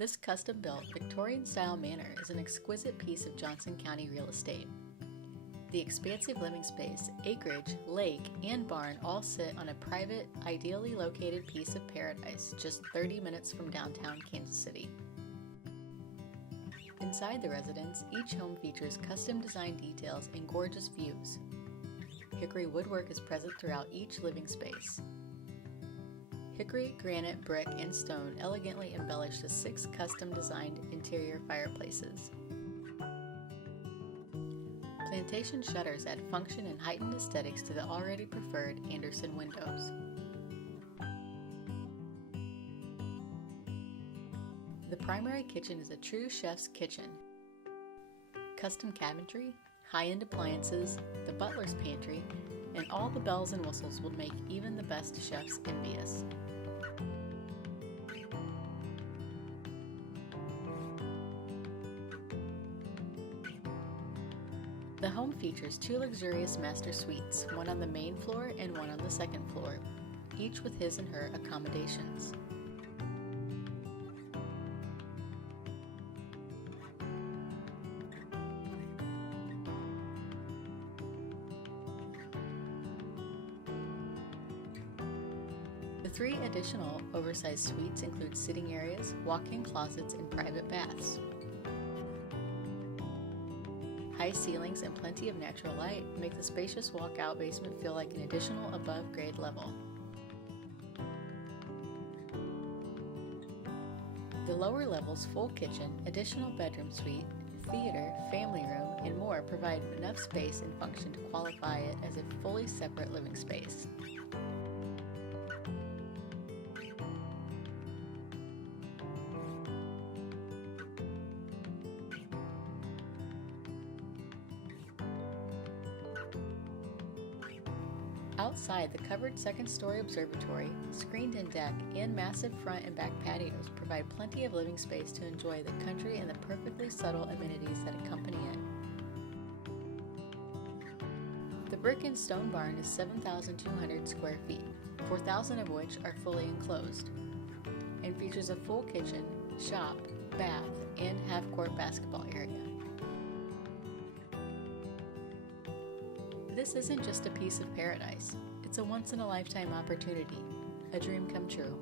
This custom-built Victorian-style manor is an exquisite piece of Johnson County real estate. The expansive living space, acreage, lake, and barn all sit on a private, ideally located piece of paradise just 30 minutes from downtown Kansas City. Inside the residence, each home features custom design details and gorgeous views. Hickory woodwork is present throughout each living space. Hickory, granite, brick, and stone elegantly embellish the 6 custom-designed interior fireplaces. Plantation shutters add function and heightened aesthetics to the already preferred Anderson windows. The primary kitchen is a true chef's kitchen. Custom cabinetry, high-end appliances, the butler's pantry, and all the bells and whistles will make even the best chefs envious. The home features 2 luxurious master suites, one on the main floor and one on the second floor, each with his and her accommodations. The 3 additional oversized suites include sitting areas, walk-in closets, and private baths. High ceilings and plenty of natural light make the spacious walkout basement feel like an additional above-grade level. The lower level's full kitchen, additional bedroom suite, theater, family room, and more provide enough space and function to qualify it as a fully separate living space. Outside, the covered second-story observatory, screened-in deck, and massive front and back patios provide plenty of living space to enjoy the country and the perfectly subtle amenities that accompany it. The brick and stone barn is 7,200 square feet, 4,000 of which are fully enclosed, and features a full kitchen, shop, bath, and half-court basketball area. This isn't just a piece of paradise, it's a once-in-a-lifetime opportunity, a dream come true.